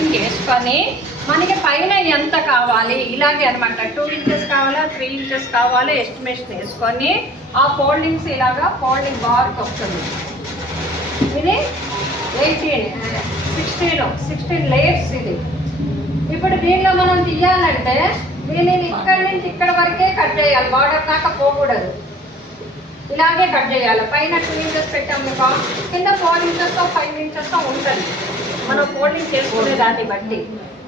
Cutting చేసుకొని మనకి పైన ఎంత కావాలి? ఇలాగే అనమాట టూ ఇంచెస్ కావాలా త్రీ ఇంచెస్ కావాలా ఎస్టిమేషన్ వేసుకొని ఆ ఫోల్డింగ్స్ ఇలాగా ఫోల్డింగ్ బార్కి వస్తుంది. ఇది ఎయిటీన్ సిక్స్టీన్ సిక్స్టీన్ లేయర్స్ ఇది. ఇప్పుడు దీనిలో మనం తీయాలంటే దీనిని ఇక్కడి నుంచి ఇక్కడ వరకే కట్ చేయాలి. బార్డర్ దాకా పోకూడదు. ఇలాగే కట్ చేయాలి. పైన టూ ఇంచెస్ పెట్టాము కింద ఫోర్ ఇంచెస్ ఫైవ్ ఇంచెస్తో ఉంటుంది. మనం ఫోల్డింగ్ చేసుకునే దాన్ని బట్టి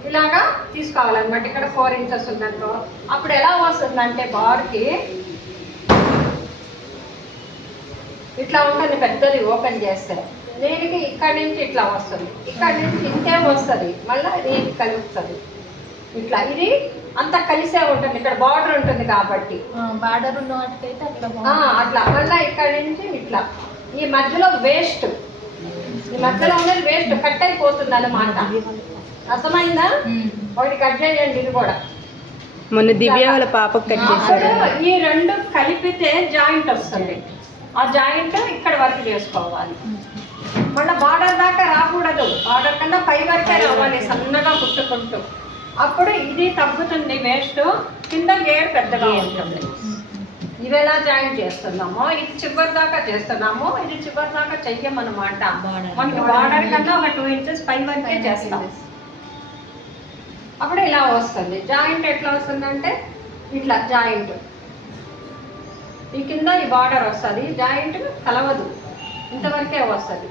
ఇలాగా తీసుకోవాలన్నమాట. ఇక్కడ ఫోర్ ఇంచెస్ ఉందనుకో అప్పుడు ఎలా వస్తుందంటే బార్కి ఇట్లా ఉంటుంది పెద్దది ఓపెన్ చేస్తే. దీనికి ఇక్కడి నుంచి ఇట్లా వస్తుంది. ఇక్కడి నుంచి ఇంతే వస్తుంది. మళ్ళీ దీనికి కలుస్తుంది. ఇట్లా ఇది అంతా కలిసే ఉంటుంది. ఇక్కడ బార్డర్ ఉంటుంది కాబట్టి. బార్డర్ ఉన్న వాటికైతే అట్లా అట్లా. మళ్ళీ ఇక్కడి నుంచి ఇట్లా. ఈ మధ్యలో వేస్ట్ ఈ మధ్యలో ఉన్నది వేస్ట్ కట్ అయిపోతుంది అన్నమాట అర్థమైందా. ఒకటి కట్ చేయండి ఇది కూడా. మొన్న దివ్య వాళ్ళ పాపకు కట్ చేశారు ఈ రెండు కలిపితే జాయింట్ వస్తుంది. ఆ జాయింట్ ఇక్కడ వరకు చేసుకోవాలి. మళ్ళీ బార్డర్ దాకా రాకూడదు. బార్డర్ కన్నా పై వరకే రావాలి సన్నగా కుట్టుకుంటూ. అప్పుడు ఇది తగ్గుతుంది వేస్ట్. కింద గేర్ పెద్దగా ఉంటుంది. ఇవి ఎలా జాయిన్ చేస్తున్నామో ఇది చివరి దాకా చేస్తున్నాము ఇది చివరి దాకా. మనకి బార్డర్ కన్నా ఒక టూ ఇంచెస్ పై వరకే చేస్తాం. అప్పుడు ఇలా వస్తుంది. జాయింట్ ఎట్లా వస్తుందంటే ఇట్లా జాయింట్. ఈ కింద ఈ బార్డర్ వస్తుంది. జాయింట్ కలవదు. ఇంతవరకే వస్తుంది.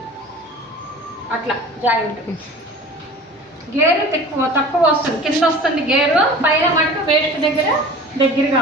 అట్లా జాయింట్. గేరు తక్కువ తక్కువ వస్తుంది. కింద వస్తుంది గేరు పైన మటుకు వేస్ట్ దగ్గర దగ్గరగా